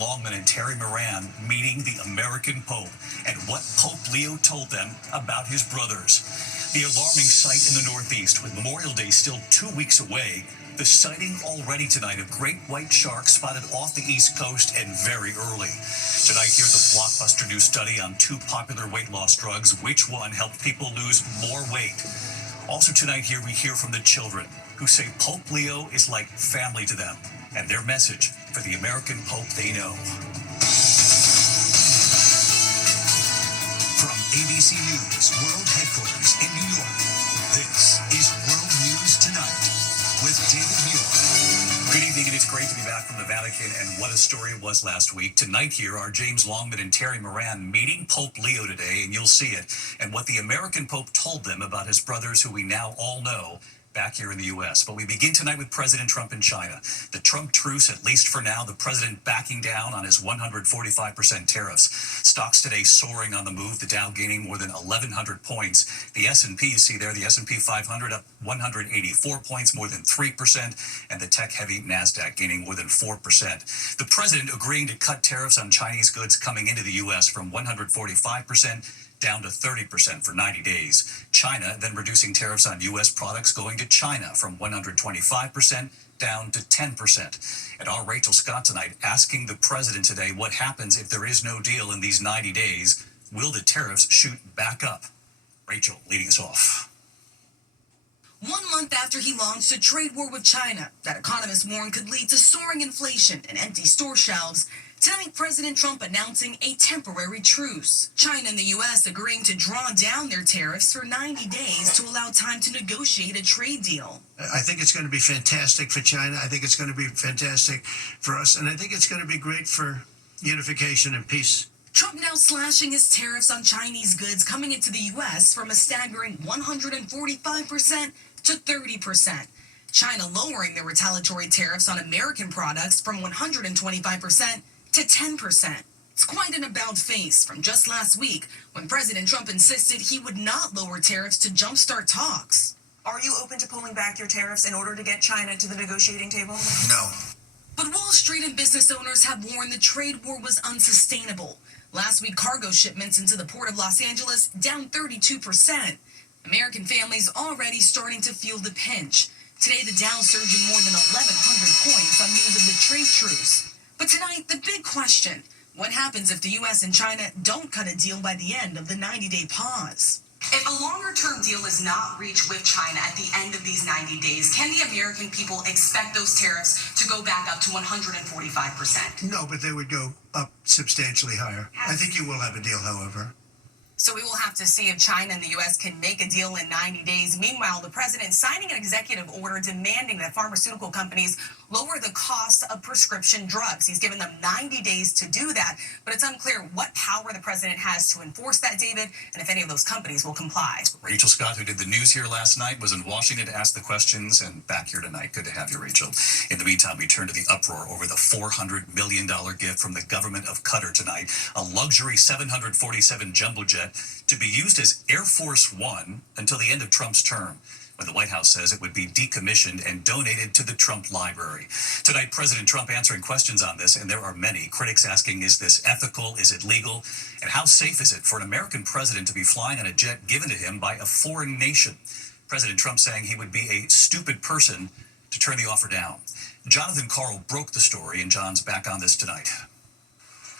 Longman and Terry Moran meeting the American Pope and what Pope Leo told them about his brothers. The alarming sight in the Northeast, with Memorial Day still 2 weeks away, the sighting already tonight of great white sharks spotted off the East Coast and very early. Tonight, hear the blockbuster new study on two popular weight loss drugs. Which one helped people lose more weight? Also tonight, here we hear from the children who say Pope Leo is like family to them, and their message for the American Pope they know. From ABC News World Headquarters in New York, this is World News Tonight with David Muir. Good evening, and it's great to be back from the Vatican, and what a story it was last week. Tonight here are James Longman and Terry Moran meeting Pope Leo today, and you'll see it, and what the American Pope told them about his brothers who we now all know back here in the U.S. But we begin tonight with President Trump in China. The Trump truce, at least for now, the president backing down on his 145% tariffs. Stocks today soaring on the move, the Dow gaining more than 1,100 points. The S&P, you see there, the S&P 500 up 184 points, more than 3%, and the tech-heavy NASDAQ gaining more than 4%. The president agreeing to cut tariffs on Chinese goods coming into the U.S. from 145% down to 30% for 90 days. China then reducing tariffs on U.S. products going to China from 125% down to 10%. And our Rachel Scott tonight asking the president today what happens if there is no deal in these 90 days. Will the tariffs shoot back up? Rachel leading us off. 1 month after he launched a trade war with China that economists warn could lead to soaring inflation and empty store shelves, tonight, President Trump announcing a temporary truce. China and the U.S. agreeing to draw down their tariffs for 90 days to allow time to negotiate a trade deal. I think it's going to be fantastic for China. I think it's going to be fantastic for us. And I think it's going to be great for unification and peace. Trump now slashing his tariffs on Chinese goods coming into the U.S. from a staggering 145% to 30%. China lowering their retaliatory tariffs on American products from 125% to 10%. It's quite an about face from just last week when President Trump insisted he would not lower tariffs to jumpstart talks. Are you open to pulling back your tariffs in order to get China to the negotiating table? No. But Wall Street and business owners have warned the trade war was unsustainable. Last week, cargo shipments into the port of Los Angeles down 32%. American families already starting to feel the pinch. Today, the Dow surging more than 1,100 points on news of the trade truce. But tonight, the big question, what happens if the U.S. and China don't cut a deal by the end of the 90-day pause? If a longer-term deal is not reached with China at the end of these 90 days, can the American people expect those tariffs to go back up to 145%? No, but they would go up substantially higher. I think you will have a deal, however. So we will have to see if China and the U.S. can make a deal in 90 days. Meanwhile, the president signing an executive order demanding that pharmaceutical companies lower the cost of prescription drugs. He's given them 90 days to do that, but it's unclear what power the president has to enforce that, David, and if any of those companies will comply. Rachel Scott, who did the news here last night, was in Washington to ask the questions, and back here tonight. Good to have you, Rachel. In the meantime, we turn to the uproar over the $400 million gift from the government of Qatar tonight, a luxury 747 jumbo jet to be used as Air Force One until the end of Trump's term, when the White House says it would be decommissioned and donated to the Trump Library. Tonight, President Trump answering questions on this, and there are many. Critics asking, is this ethical? Is it legal? And how safe is it for an American president to be flying on a jet given to him by a foreign nation? President Trump saying he would be a stupid person to turn the offer down. Jonathan Carl broke the story, and John's back on this tonight.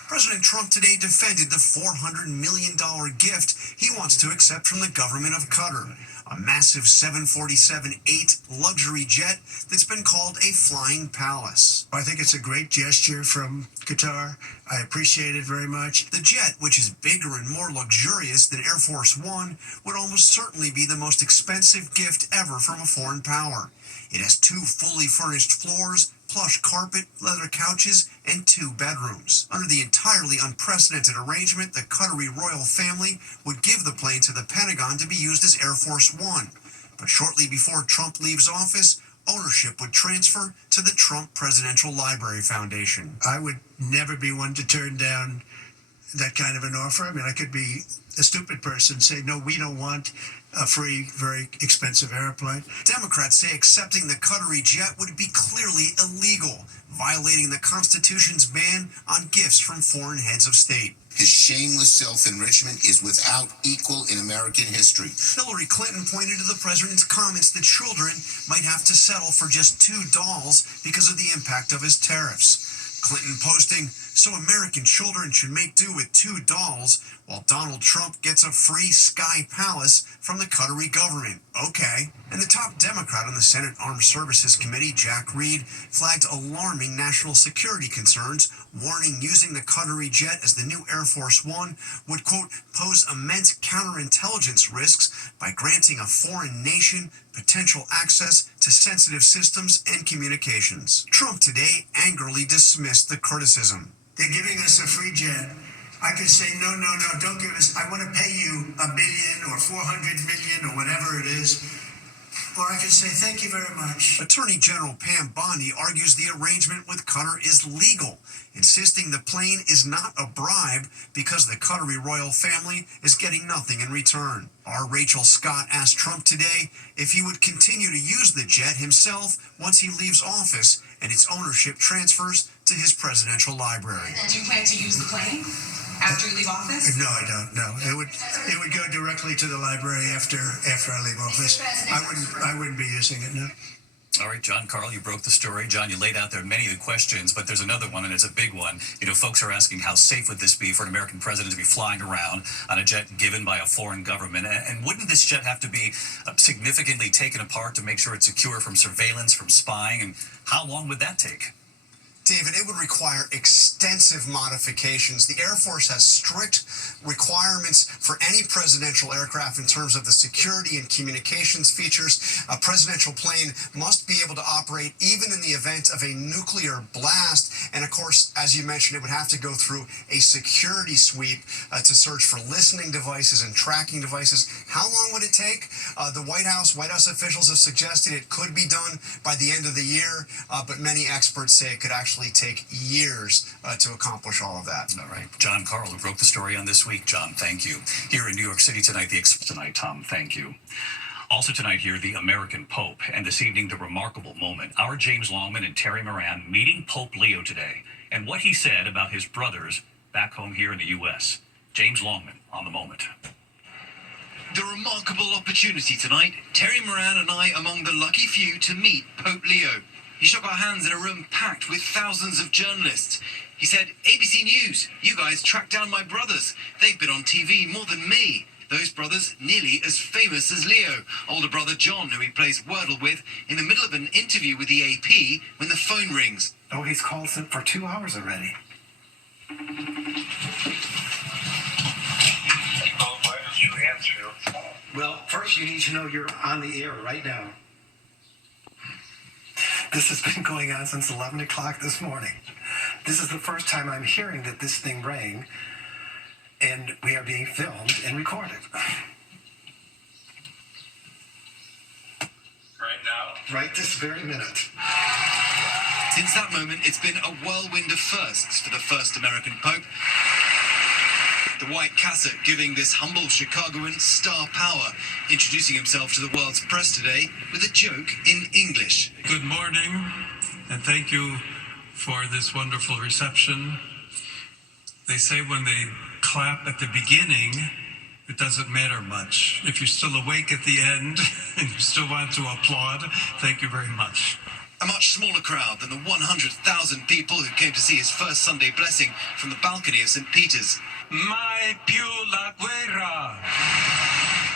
President Trump today defended the $400 million gift he wants to accept from the government of Qatar, a massive 747-8 luxury jet that's been called a flying palace. I think it's a great gesture from Qatar. I appreciate it very much. The jet, which is bigger and more luxurious than Air Force One, would almost certainly be the most expensive gift ever from a foreign power. It has 2 fully furnished floors, plush carpet, leather couches, and 2 bedrooms. Under the entirely unprecedented arrangement, the Qatari royal family would give the plane to the Pentagon to be used as Air Force One. But shortly before Trump leaves office, ownership would transfer to the Trump Presidential Library Foundation. I would never be one to turn down that kind of an offer. I mean, I could be a stupid person, say, no, we don't want a free, very expensive airplane. Democrats say accepting the Qatari jet would be clearly illegal, violating the Constitution's ban on gifts from foreign heads of state. His shameless self-enrichment is without equal in American history. Hillary Clinton pointed to the president's comments that children might have to settle for just 2 dolls because of the impact of his tariffs. Clinton posting, so American children should make do with 2 dolls while Donald Trump gets a free Sky Palace from the Qatari government. Okay. And the top Democrat on the Senate Armed Services Committee, Jack Reed, flagged alarming national security concerns, warning using the Qatari jet as the new Air Force One would, quote, pose immense counterintelligence risks by granting a foreign nation potential access to sensitive systems and communications. Trump today angrily dismissed the criticism. They're giving us a free jet. I could say, no, don't give us, I want to pay you $1 billion or 400 million or whatever it is. Or I could say, thank you very much. Attorney General Pam Bondi argues the arrangement with Qatar is legal, insisting the plane is not a bribe because the Qatari royal family is getting nothing in return. Our Rachel Scott asked Trump today if he would continue to use the jet himself once he leaves office and its ownership transfers to his presidential library. Do you plan to use the plane after you leave office? No, I don't. No, it would go directly to the library after I leave office. I wouldn't be using it. No. All right, John Carl, you broke the story. John, you laid out there many of the questions, but there's another one, and it's a big one. You know, folks are asking how safe would this be for an American president to be flying around on a jet given by a foreign government? And wouldn't this jet have to be significantly taken apart to make sure it's secure from surveillance, from spying? And how long would that take? David, it would require extensive modifications. The Air Force has strict requirements for any presidential aircraft in terms of the security and communications features. A presidential plane must be able to operate even in the event of a nuclear blast. And of course, as you mentioned, it would have to go through a security sweep to search for listening devices and tracking devices. How long would it take? The White House officials have suggested it could be done by the end of the year, but many experts say it could actually take years to accomplish all of that. All right. John Carl, who broke the story on This Week. John, thank you. Here in New York City tonight, tonight, Tom, thank you. Also tonight here, the American Pope, and this evening, the remarkable moment. Our James Longman and Terry Moran meeting Pope Leo today, and what he said about his brothers back home here in the U.S. James Longman on the moment. The remarkable opportunity tonight, Terry Moran and I among the lucky few to meet Pope Leo. He shook our hands in a room packed with thousands of journalists. He said, ABC News, you guys tracked down my brothers. They've been on TV more than me. Those brothers nearly as famous as Leo, older brother John, who he plays Wordle with, in the middle of an interview with the AP when the phone rings. Oh, he's called for 2 hours already. Well, why don't you answer your phone? Well, first you need to know you're on the air right now. This has been going on since 11 o'clock this morning. This is the first time I'm hearing that this thing rang, and we are being filmed and recorded. Right now? Right this very minute. Since that moment, it's been a whirlwind of firsts for the first American Pope. The white cassock giving this humble Chicagoan star power, introducing himself to the world's press today with a joke in English. Good morning, and thank you for this wonderful reception. They say when they clap at the beginning, it doesn't matter much. If you're still awake at the end and you still want to applaud, thank you very much. A much smaller crowd than the 100,000 people who came to see his first Sunday blessing from the balcony of St. Peter's. Mai più la guerra.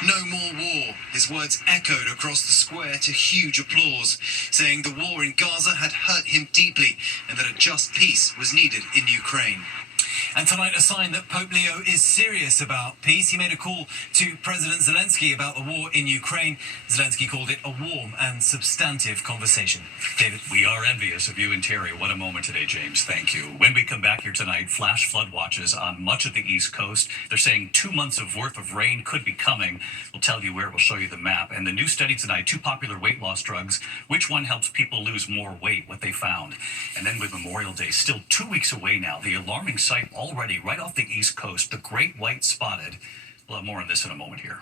No more war. His words echoed across the square to huge applause, saying the war in Gaza had hurt him deeply and that a just peace was needed in Ukraine. And tonight, a sign that Pope Leo is serious about peace. He made a call to President Zelensky about the war in Ukraine. Zelensky called it a warm and substantive conversation. David? We are envious of you and Terry. What a moment today, James. Thank you. When we come back here tonight, flash flood watches on much of the East Coast. They're saying 2 months of worth of rain could be coming. We'll tell you where. We'll show you the map. And the new study tonight, 2 popular weight loss drugs. Which one helps people lose more weight? What they found. And then with Memorial Day still 2 weeks away now, the alarming sight all already right off the East Coast. The great white spotted. We'll have more on this in a moment here.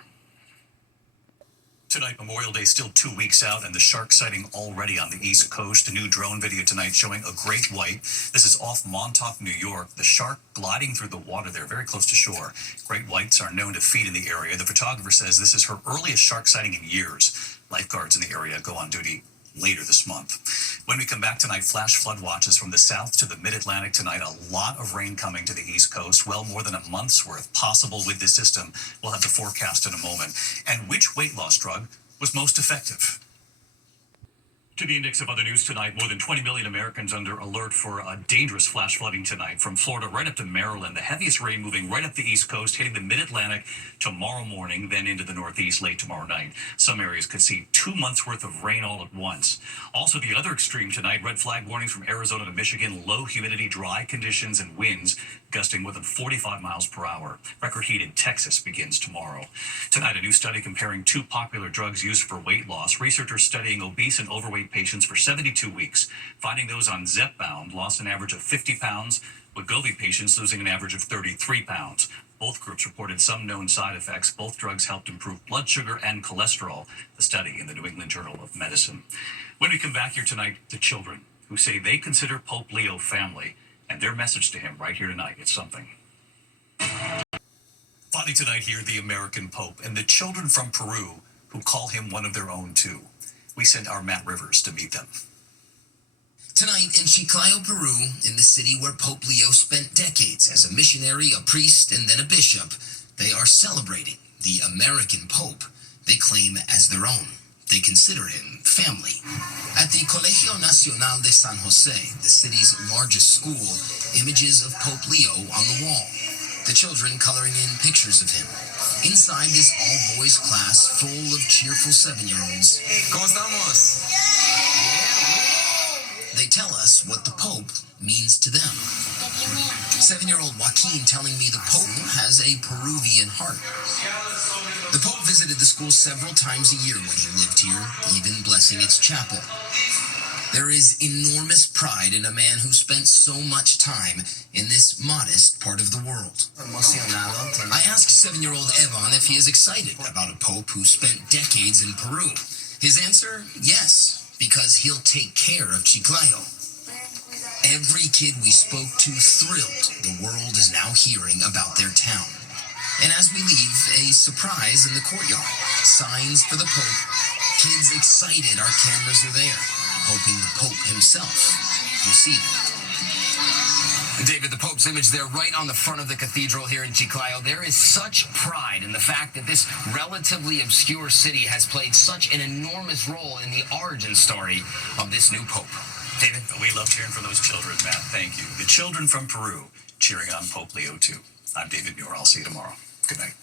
Tonight, Memorial Day still 2 weeks out, and the shark sighting already on the East Coast. A new drone video tonight showing a great white. This is off Montauk, New York. The shark gliding through the water there, very close to shore. Great whites are known to feed in the area. The photographer says this is her earliest shark sighting in years. Lifeguards in the area go on duty later this month. When we come back tonight, flash flood watches from the south to the mid-Atlantic tonight. A lot of rain coming to the East Coast, well more than a month's worth possible with this system. We'll have the forecast in a moment. And which weight loss drug was most effective? To the index of other news tonight, more than 20 million Americans under alert for a dangerous flash flooding tonight. From Florida right up to Maryland, the heaviest rain moving right up the East Coast, hitting the mid-Atlantic tomorrow morning, then into the Northeast late tomorrow night. Some areas could see 2 months worth of rain all at once. Also, the other extreme tonight, red flag warnings from Arizona to Michigan, low humidity, dry conditions, and winds gusting more than 45 miles per hour. Record heat in Texas begins tomorrow. Tonight, a new study comparing two popular drugs used for weight loss. Researchers studying obese and overweight patients for 72 weeks, finding those on Zepbound lost an average of 50 pounds, Wegovy patients losing an average of 33 pounds. Both groups reported some known side effects. Both drugs helped improve blood sugar and cholesterol, the study in the New England Journal of Medicine. When we come back here tonight, the children who say they consider Pope Leo family, and their message to him right here tonight, it's something. Finally tonight here, the American Pope and the children from Peru who call him one of their own too. We sent our Matt Rivers to meet them. Tonight in Chiclayo, Peru, in the city where Pope Leo spent decades as a missionary, a priest, and then a bishop, they are celebrating the American Pope they claim as their own. They consider him family. At the Colegio Nacional de San Jose, the city's largest school, images of Pope Leo on the wall. The children coloring in pictures of him. Inside this all-boys class full of cheerful 7-year-olds. ¿Cómo estamos? They tell us what the Pope means to them. 7-year-old Joaquin telling me the Pope has a Peruvian heart. The Pope visited the school several times a year when he lived here, even blessing its chapel. There is enormous pride in a man who spent so much time in this modest part of the world. I asked 7-year-old Evan if he is excited about a pope who spent decades in Peru. His answer, yes, because he'll take care of Chiclayo. Every kid we spoke to thrilled the world is now hearing about their town. And as we leave, a surprise in the courtyard. Signs for the Pope. Kids excited our cameras are there, hoping the Pope himself will see them. David, the Pope's image there right on the front of the cathedral here in Chiclayo. There is such pride in the fact that this relatively obscure city has played such an enormous role in the origin story of this new Pope. David? We love hearing from those children, Matt. Thank you. The children from Peru cheering on Pope Leo II. I'm David Muir. I'll see you tomorrow. Good night.